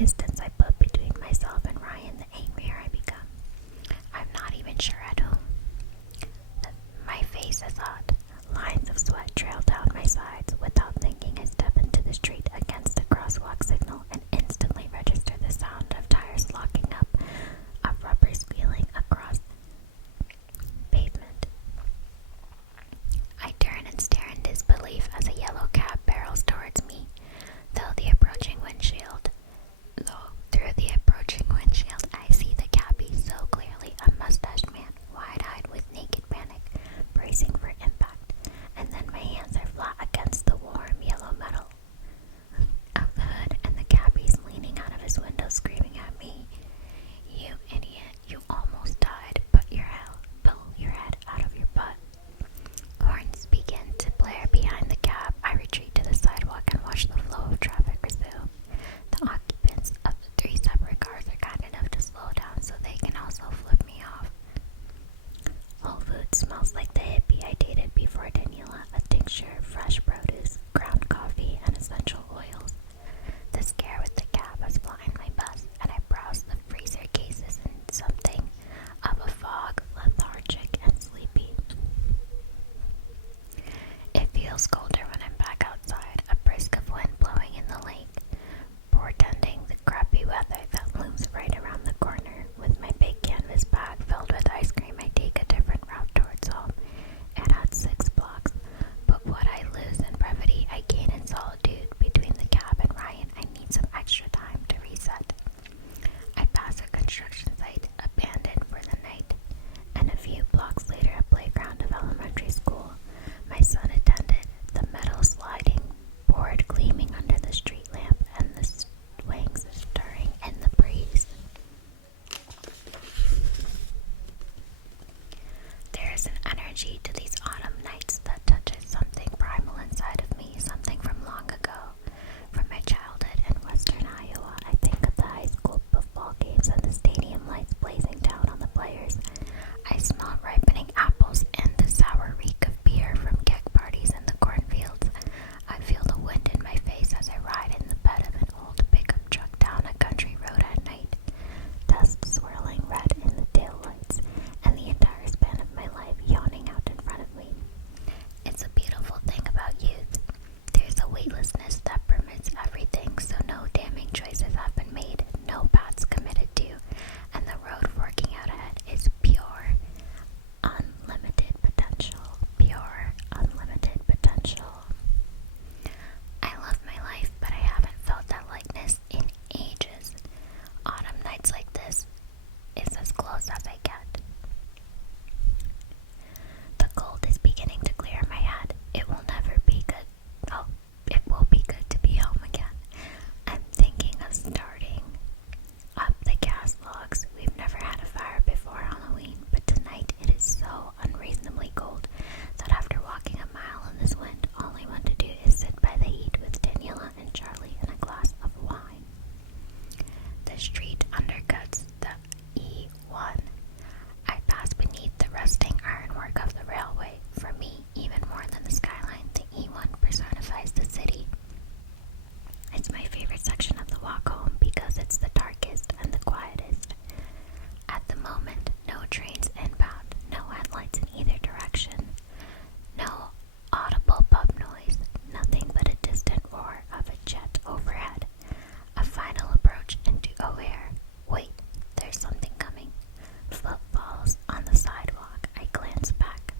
distance I put between myself and Ryan, the angrier I become. I'm not even sure at whom. My face is hot. Lines of sweat trail down my sides. Without thinking, I step into the street against a crosswalk signal and instantly register the sound of tires locking up, of rubber squealing across pavement. I turn and stare in disbelief as a yellow cab barrels towards me. Through the approaching windshield, I see the cabbie so clearly, a mustached man, wide-eyed with naked panic, bracing for impact, and then my hands are flat against the warm yellow metal of the hood, and the cabbie's leaning out of his window screaming at me, "You idiot, you almost died, pull your head out of your butt." Horns begin to blare behind the cab. I retreat to the sidewalk and watch the flow of traffic resume. The occupants of the 3 separate cars are kind enough to slow down so they can also flip me off. Whole Foods smells like the hippie I dated before Daniela, a tincture, fresh produce, ground coffee, and essential oils. The scare with the cab has flattened my bus, and I browse the freezer cases in something of a fog, lethargic and sleepy. It feels colder when I'm back outside, a brisk of wind blowing in the lake, portending the crappy weather that looms right around the corner. With my big canvas bag filled with ice cream, I take a different route towards home. It adds 6 blocks, but what I lose in brevity, I gain in solitude. Between the cab and Ryan, I need some extra time to reset. I pass a construction site abandoned for the night, and a few blocks later a playground of elementary school. My son attended, the metal sliding board gleaming under the street lamp and the swings stirring in the breeze. There is an energy to these autumn nights that touches something primal inside of me, something from long ago. From my childhood in western Iowa, I think of the high school football games and the stadium lights blazing down on the players. I smell ripening apples and the sour reek of beer from keg parties in the cornfields. I feel the wind in my face as I ride in the bed of an old pickup truck down a country road at night. Dust swirling red in the taillights, and the entire span of my life yawning out in front of me. It's a beautiful thing about youth. There's a weightlessness that permits everything, so no damning choices have been made, no paths committed to, and the road forking out ahead is pure, unlimited potential. Pure, unlimited potential. I love my life, but I haven't felt that likeness in ages. Autumn nights like this is as close as I get. The cold is beginning to clear my head. It will never be good. Oh, it will be good to be home again. I'm thinking of starting up the gas logs. We've never had a fire before Halloween, but tonight it is so unreasonably cold that after walking a mile in this wind, all I want to do is sit by the heat with Daniela and Charlie and a glass of wine. The street undercuts the E1. I pass beneath the rusting ironwork of the railway. For me, even more than the skyline, the E1 personifies the city. It's my favorite section of the walk home because it's the darkest and the quietest. At the moment, no trains inbound, no headlights in either direction, no audible pub noise, nothing but a distant roar of a jet overhead. A final approach into air. Wait, there's something coming. Footfalls on the sidewalk. I glance back.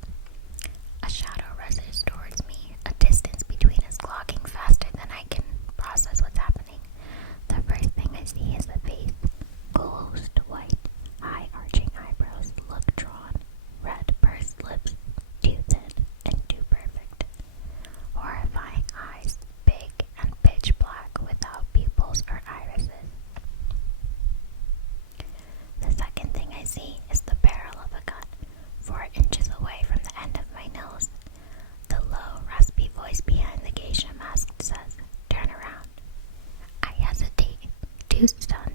A shadow rushes towards me, a distance between us clogging faster than I can process what's happening. The first thing I see is a face, ghost white, high arching eyebrows, look drawn, red pursed lips, too thin and too perfect. Horrifying eyes, big and pitch black without pupils or irises. The second thing I see is the barrel of a gun, 4 inches away from the end of my nose. The low, raspy voice behind the geisha mask says, "Turn around." I hesitate, too stunned